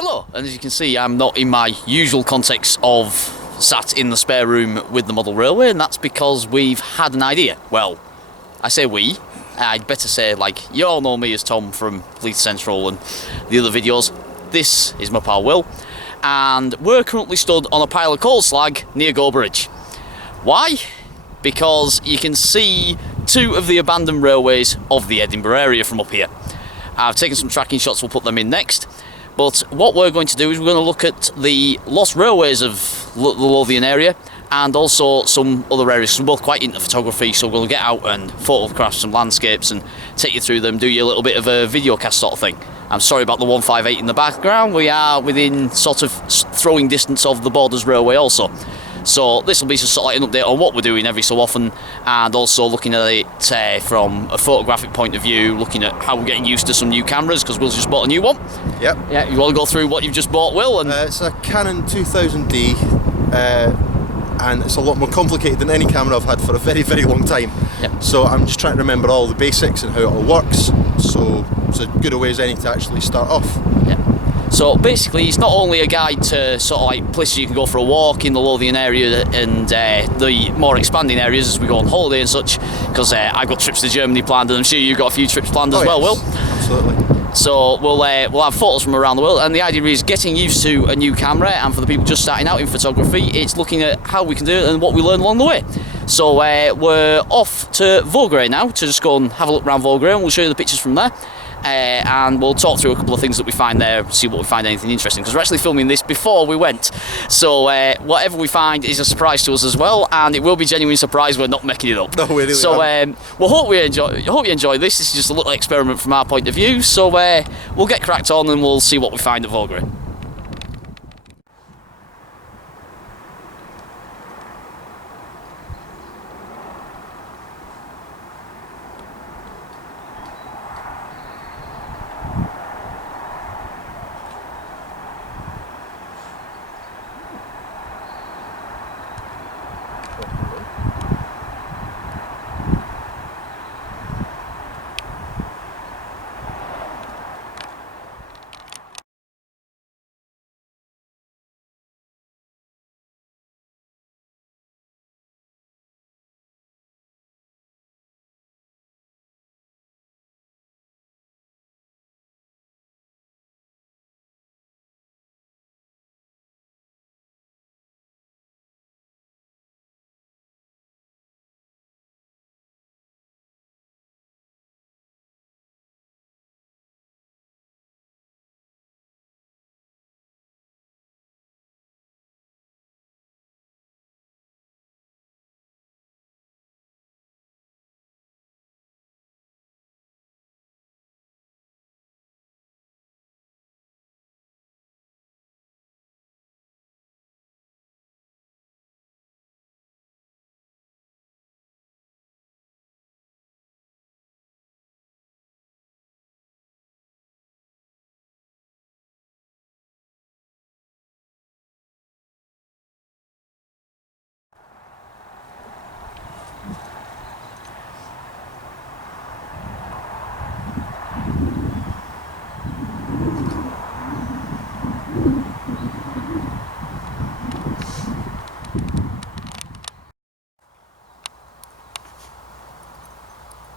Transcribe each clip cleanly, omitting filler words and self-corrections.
Hello, and as you can see, I'm not in my usual context of sat in the spare room with the model railway, and that's because we've had an idea. Well, I say we, I'd better say, like, you all know me as Tom from Police Central and the other videos. This is my pal Will, and we're currently stood on a pile of coal slag near Gore Bridge. Why? Because you can see two of the abandoned railways of the Edinburgh area from up here. I've taken some tracking shots, we'll put them in next. But what we're going to do is we're going to look at the lost railways of the Lothian area and also some other areas. We're both quite into photography, so we're going to get out and photograph some landscapes and take you through them, do you a little bit of a video cast sort of thing. I'm sorry about the 158 in the background. We are within sort of throwing distance of the Borders Railway also. So this will be just sort of like an update on what we're doing every so often, and also looking at it from a photographic point of view, looking at how we're getting used to some new cameras, because Will's just bought a new one. Yep. Yeah, you want to go through what you've just bought, Will? And it's a Canon 2000D, and it's a lot more complicated than any camera I've had for a very, very long time. Yep. So I'm just trying to remember all the basics and how it all works, so it's as good a way as any to actually start off. Yeah. So basically, it's not only a guide to sort of like places you can go for a walk in the Lothian area and the more expanding areas as we go on holiday and such, because I've got trips to Germany planned, and I'm sure you've got a few trips planned as well, yes. Will? Absolutely. So we'll have photos from around the world, and the idea is getting used to a new camera, and for the people just starting out in photography, it's looking at how we can do it and what we learn along the way. So we're off to Vogrie now to just go and have a look around Vogrie, and we'll show you the pictures from there. And we'll talk through a couple of things that we find there, see what we find anything interesting, because we're actually filming this before we went. So whatever we find is a surprise to us as well, and it will be a genuine surprise. We're not making it up. No, we really so well, hope you enjoy this. This is just a little experiment from our point of view. So we'll get cracked on and we'll see what we find at Vogrie.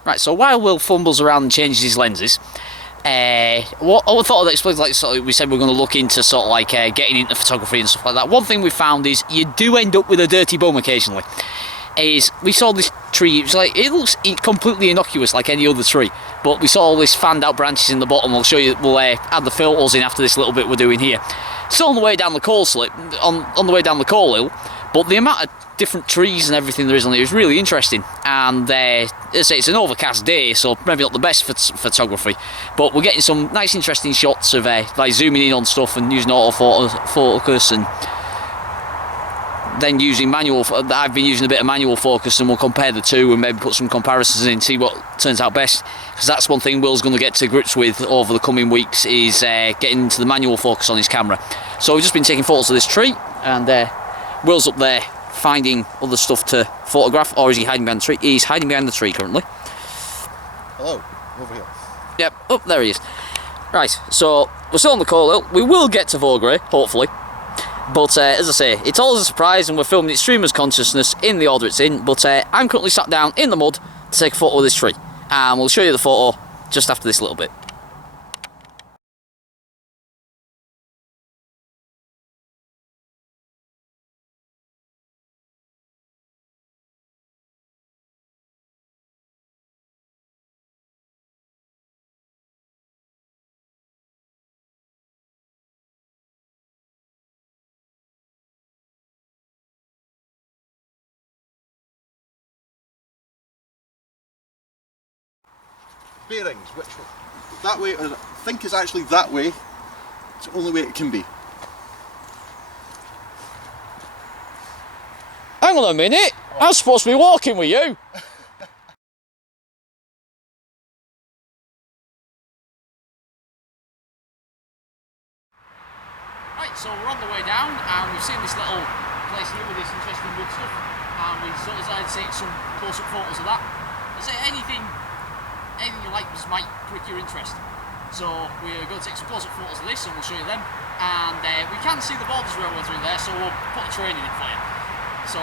Right, so while Will fumbles around and changes his lenses, what I thought I'd explain, like sort of, we said we're going to look into sort of like getting into photography and stuff like that. One thing we found is you do end up with a dirty bum occasionally. Is we saw this tree, it looks completely innocuous like any other tree, but we saw all this fanned out branches in the bottom. We'll show you, we'll add the photos in after this little bit we're doing here. Still on the way down the coal slip, on the way down the coal hill, but the amount of different trees and everything there is on here is really interesting. And as I say, it's an overcast day, so maybe not the best for photography, but we're getting some nice interesting shots of like zooming in on stuff and using autofocus, and then using manual. I've been using a bit of manual focus, and we'll compare the two and maybe put some comparisons in, see what turns out best, because that's one thing Will's going to get to grips with over the coming weeks, is getting into the manual focus on his camera. So we've just been taking photos of this tree, and Will's up there finding other stuff to photograph. Or is he hiding behind the tree? He's hiding behind the tree currently. Hello, over here. Yep, there he is. Right, so we're still on the Coal Hill. We will get to Vogrie, hopefully. But as I say, it's always a surprise, and we're filming it streamer's consciousness in the order it's in. But I'm currently sat down in the mud to take a photo of this tree, and we'll show you the photo just after this little bit. Bearings, which way? That way, or I think is actually that way. It's the only way it can be. Hang on a minute, I'm supposed to be walking with you. Right, so we're on the way down, and we've seen this little place here with this interesting wood stuff, and we sort of decided to take some close-up photos of that. Is there anything you like just might prick your interest? So we're going to take some close-up photos of this, and we'll show you them. And we can see the Borders Railway through there, so we'll put a train in it for you. So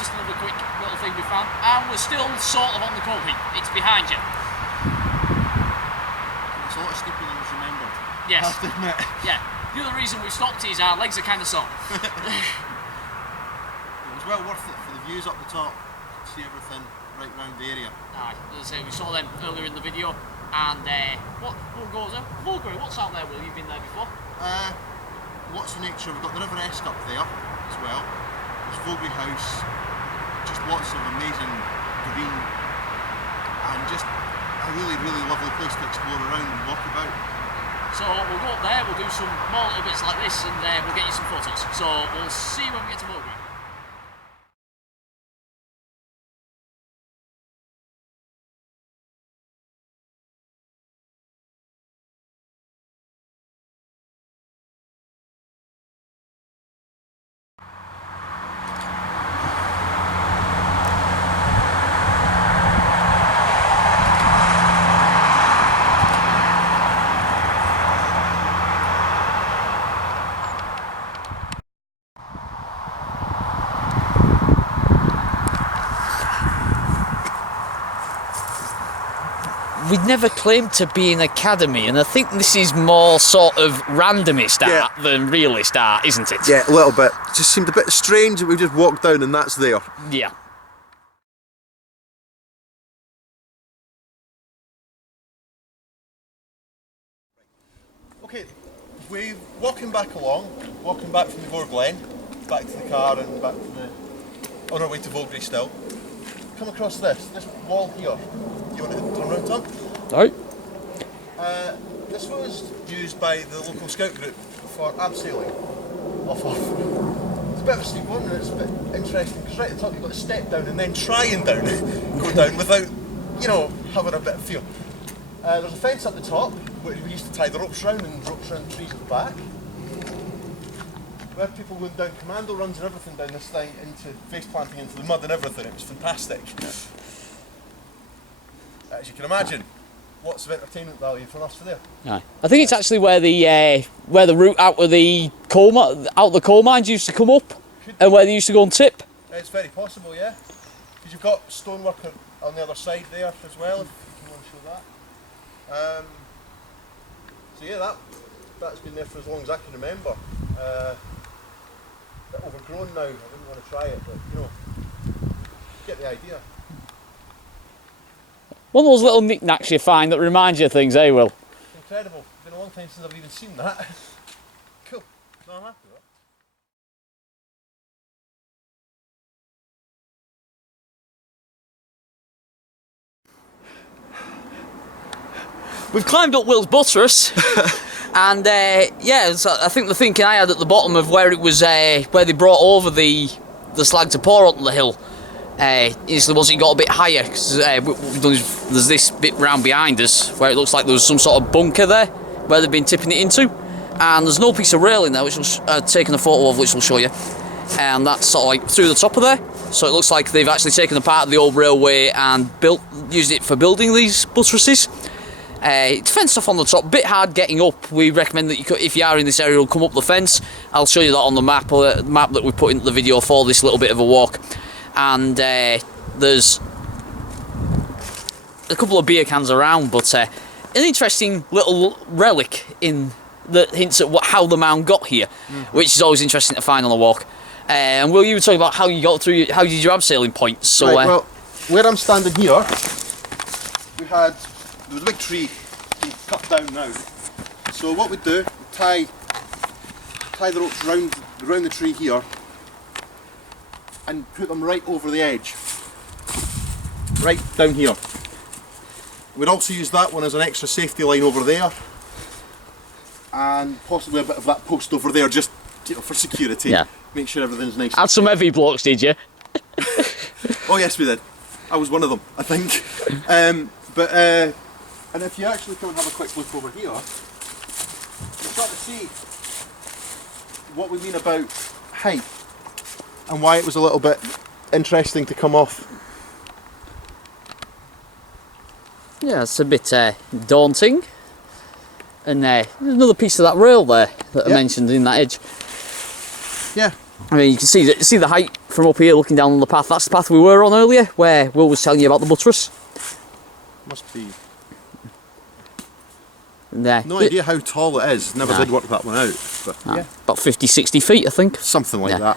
just another quick little thing we found, and we're still sort of on the coal heap. It's behind you. It's a lot steeper than was remembered. Yes. I have to admit. Yeah. The other reason we've stopped is our legs are kind of sore. It was well worth it for the views up the top. See everything right round the area. Aye, as I say, we saw them earlier in the video, and what goes there? Vogrie, what's out there, Will? You've been there before? Lots of nature. We've got the River Esk up there as well. There's Vogrie House, just lots of amazing green, and just a really, really lovely place to explore around and walk about. So we'll go up there, we'll do some more little bits like this, and we'll get you some photos. So we'll see when we get to Vogrie. We'd never claimed to be an academy, and I think this is more sort of randomist art than realist art, isn't it? Yeah, a little bit. Just seemed a bit strange that we just walked down and that's there. Yeah. Okay, we're walking back from the Gore Glen, back to the car and back to the, on our way to Vogrie still. Come across this wall here. You want to turn around, Tom? Right. This was used by the local scout group for abseiling off of. It's a bit of a steep one, and it's a bit interesting because right at the top you've got to step down and then try and go down without, you know, having a bit of feel. There's a fence at the top which we used to tie the ropes round and ropes around the trees at the back. We had people going down commando runs and everything down this thing, into face planting into the mud and everything. It was fantastic. As you can imagine, lots of entertainment value for us there. Aye. I think it's actually where the route out of the coal mines used to come up, and where they used to go and tip. It's very possible, yeah. Because you've got stonework on the other side there as well, if you want to show that. So yeah, that's been there for as long as I can remember. A bit overgrown now. I wouldn't want to try it, but you know, get the idea. One of those little knickknacks you find that reminds you of things, eh, Will? It's incredible. It's been a long time since I've even seen that. Cool. No, I'm happy with that. We've climbed up Will's buttress, and yeah, so I think the thinking I had at the bottom of where it was, where they brought over the slag to pour onto the hill, is the ones that got a bit higher, because there's this bit round behind us where it looks like there was some sort of bunker there where they've been tipping it into, and there's no piece of railing there which was taken a photo of, which we'll show you, and that's sort of like through the top of there, so it looks like they've actually taken a part of the old railway and used it for building these buttresses. It's fenced off on the top, bit hard getting up. We recommend that you could, if you are in this area, come up the fence. I'll show you that on the map that we put into the video for this little bit of a walk. And there's a couple of beer cans around, but an interesting little relic in that hints at how the mound got here, which is always interesting to find on a walk. And Will, you were talking about how you got through, how you did your abseiling points. So, right, well, where I'm standing here, there was a big tree being cut down now. So what we do, tie the ropes round the tree here and put them right over the edge, right down here. We'd also use that one as an extra safety line over there, and possibly a bit of that post over there, just for security. Yeah. Make sure everything's nice. Had some heavy blocks, did you? Oh yes, we did. I was one of them, I think. And if you actually come and have a quick look over here, you start to see what we mean about height and why it was a little bit interesting to come off. Yeah, it's a bit daunting. And there's another piece of that rail there that I mentioned in that edge. Yeah. I mean, you can see the height from up here looking down on the path. That's the path we were on earlier, where Will was telling you about the buttress. Must be. No idea how tall it is. Never did work that one out. But yeah. About 50, 60 feet, I think. Something like that.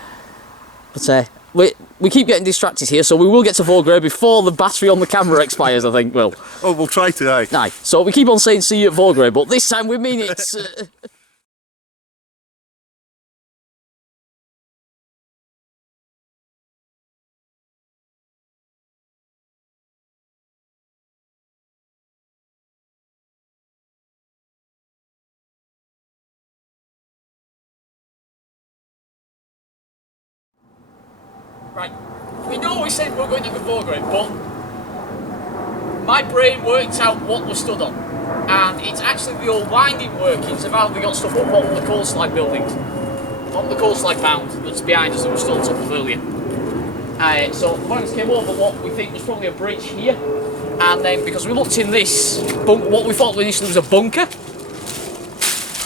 But we keep getting distracted here, so we will get to Vogrie before the battery on the camera expires, I think, Will. Oh, we'll try to, aye. Aye. So we keep on saying see you at Vogrie, but this time we mean it's... Right, we know we said we were going to Vogrie, but my brain worked out what we're stood on, and it's actually the old winding workings of how they got stuff up on the coastline buildings, on the coastline mound that's behind us that we stood on top of earlier. So the wagons came over what we think was probably a bridge here, and then because we looked in this, what we thought initially was a bunker,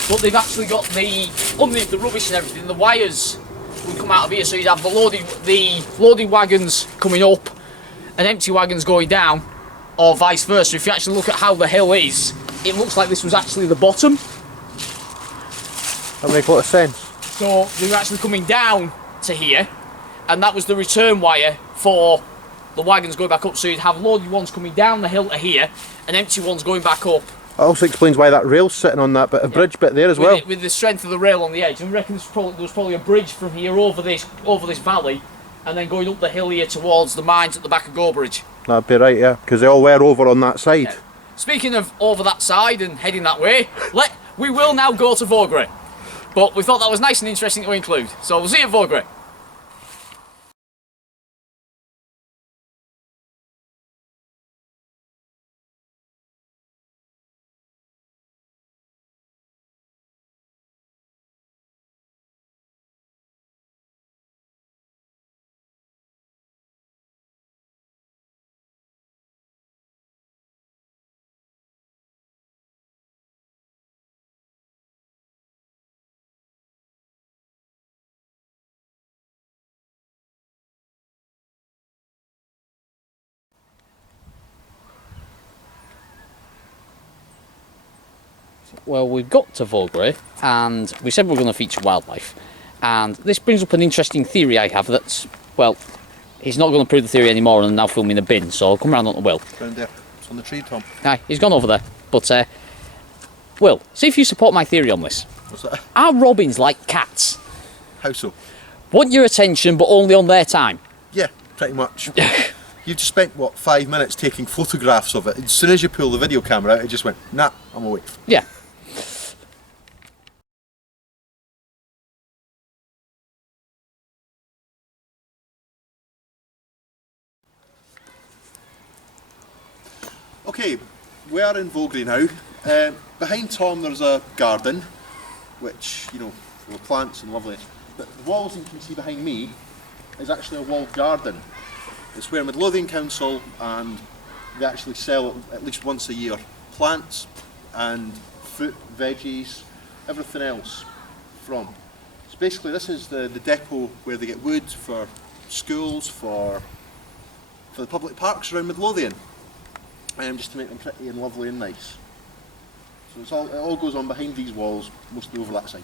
but they've actually got underneath the rubbish and everything, the wires would come out of here, so you'd have the loaded wagons coming up and empty wagons going down, or vice versa. If you actually look at how the hill is, it looks like this was actually the bottom. That makes a lot of sense. So they were actually coming down to here, and that was the return wire for the wagons going back up, so you'd have loaded ones coming down the hill to here and empty ones going back up. That also explains why that rail's sitting on that bit of bridge bit there as well. With the strength of the rail on the edge. And we reckon there was probably a bridge from here over this valley, and then going up the hill here towards the mines at the back of Gore Bridge. That'd be right, yeah, because they all were over on that side. Yeah. Speaking of over that side and heading that way, we will now go to Vogrie. But we thought that was nice and interesting to include. So we'll see you at Vogrie. Well, we've got to Vogrie, and we said we're going to feature wildlife. And this brings up an interesting theory I have that's, well, he's not going to prove the theory anymore and I'm now filming a bin, so I'll come round on to Will. Down there. It's on the tree, Tom. Aye, he's gone over there. But, Will, see if you support my theory on this. What's that? Are robins like cats? How so? Want your attention, but only on their time? Yeah, pretty much. You've just spent, what, 5 minutes taking photographs of it. As soon as you pull the video camera out, it just went, nah, I'm away. Yeah. Okay, we are in Vogrie now. Behind Tom there's a garden, which, you know, full of plants and lovely. But the walls you can see behind me is actually a walled garden. It's where Midlothian Council, and they actually sell it at least once a year plants and fruit, veggies, everything else from. So basically this is the depot where they get wood for schools, for the public parks around Midlothian, just to make them pretty and lovely and nice. So it all goes on behind these walls, mostly over that side,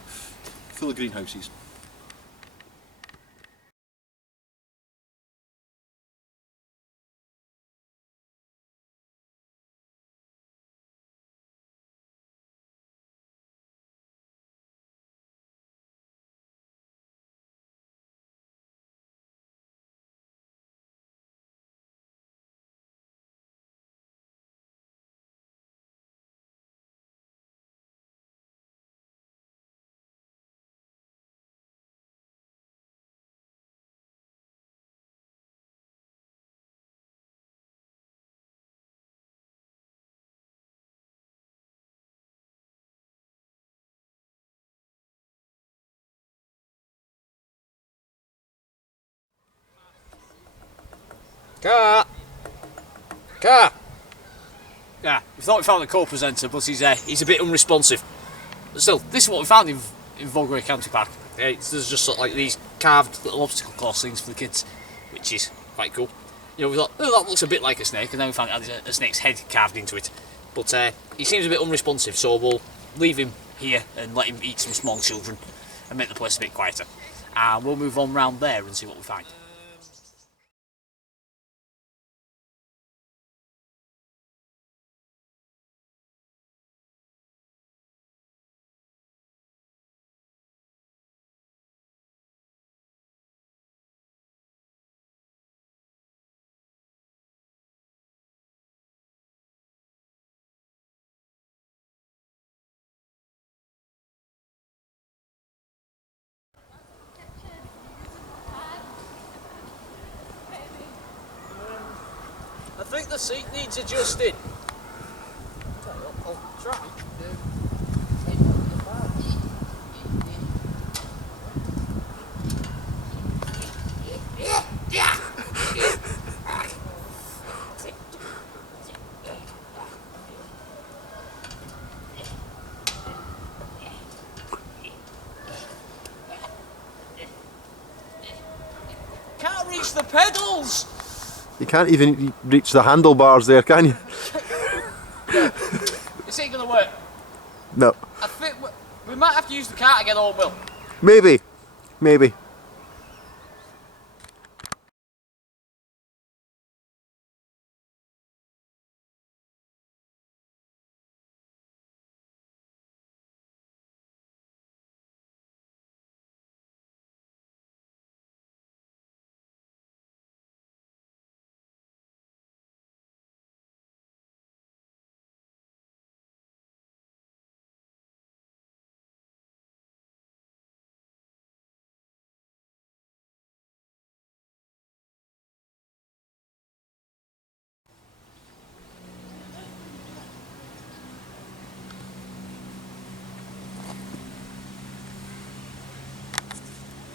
full of greenhouses. Car! Car! Yeah, we thought we found the co-presenter, but he's a bit unresponsive. But still, this is what we found in Vogrie County Park. There's just sort of like these carved little obstacle course things for the kids, which is quite cool. You know, we thought, oh, that looks a bit like a snake, and then we found it had a snake's head carved into it. But he seems a bit unresponsive, so we'll leave him here and let him eat some small children and make the place a bit quieter. And we'll move on round there and see what we find. I think the seat needs adjusting. I'll try. Can't reach the pedals! You can't even reach the handlebars there, can you? This ain't gonna work. No. I think we might have to use the cart to get home, Will. Maybe. Maybe.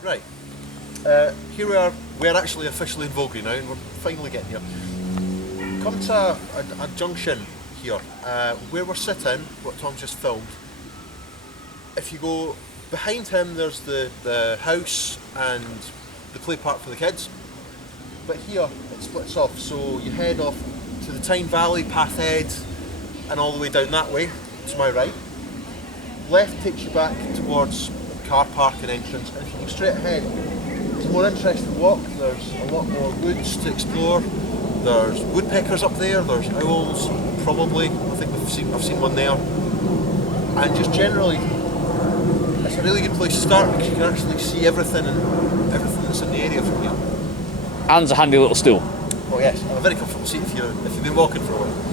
Right, here we are, we're actually officially in Vogrie now and we're finally getting here. Come to a junction here, where we're sitting, what Tom's just filmed. If you go behind him there's the house and the play park for the kids, but here it splits off, so you head off to the Tyne Valley, Pathhead and all the way down that way to my right. Left takes you back towards car park and entrance, and if you go straight ahead, it's a more interesting walk. There's a lot more woods to explore. There's woodpeckers up there, there's owls, probably, I think I've seen one there. And just generally, it's a really good place to start because you can actually see everything that's in the area from here. And a handy little stool. Oh yes, and a very comfortable seat if you've been walking for a while.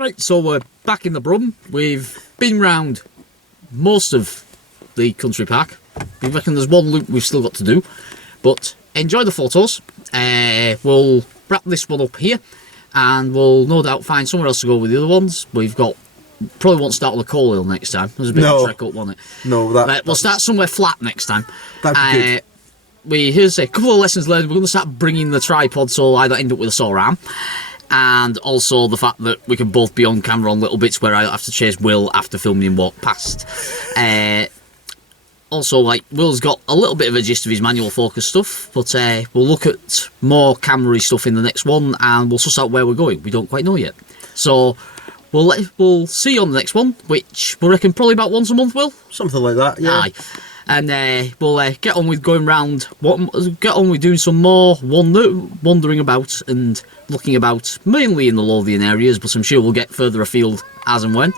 Right, so we're back in the Brum. We've been round most of the country park. We reckon there's one loop we've still got to do, but enjoy the photos. We'll wrap this one up here, and we'll no doubt find somewhere else to go with the other ones. We've got probably won't start on the coal hill next time. There's a bit of a trek up, wasn't it? No, we'll start somewhere flat next time. That'd be good. Here's a couple of lessons learned. We're going to start bringing the tripod, so I don't end up with a sore arm. And also the fact that we can both be on camera on little bits where I have to chase Will after filming him walk past. Also, like, Will's got a little bit of a gist of his manual focus stuff, but we'll look at more camera-y stuff in the next one, and we'll suss out where we're going. We don't quite know yet. So we'll see you on the next one, which we reckon probably about once a month, Will? Something like that, yeah. Aye. And we'll get on with going round, get on with doing some more wandering about and looking about, mainly in the Lothian areas, but I'm sure we'll get further afield as and when.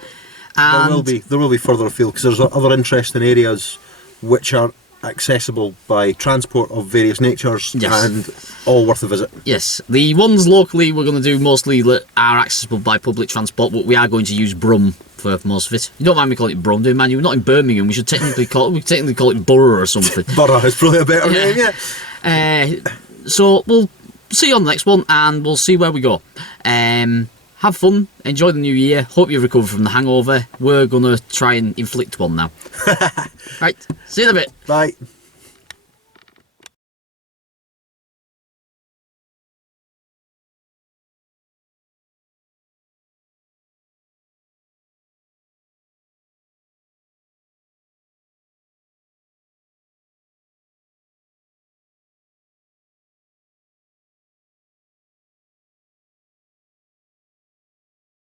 And there will be further afield, because there's other interesting areas which are accessible by transport of various natures, yes, and all worth a visit. Yes, the ones locally we're going to do mostly that are accessible by public transport, but we are going to use Brum for most of it. You don't mind me calling it Brum, do you, man? You're not in Birmingham. We should technically call it Borough or something. Borough is probably a better name, yeah. So we'll see you on the next one, and we'll see where we go. Have fun, enjoy the new year. Hope you've recovered from the hangover. We're gonna try and inflict one now. Right, see you in a bit. Bye.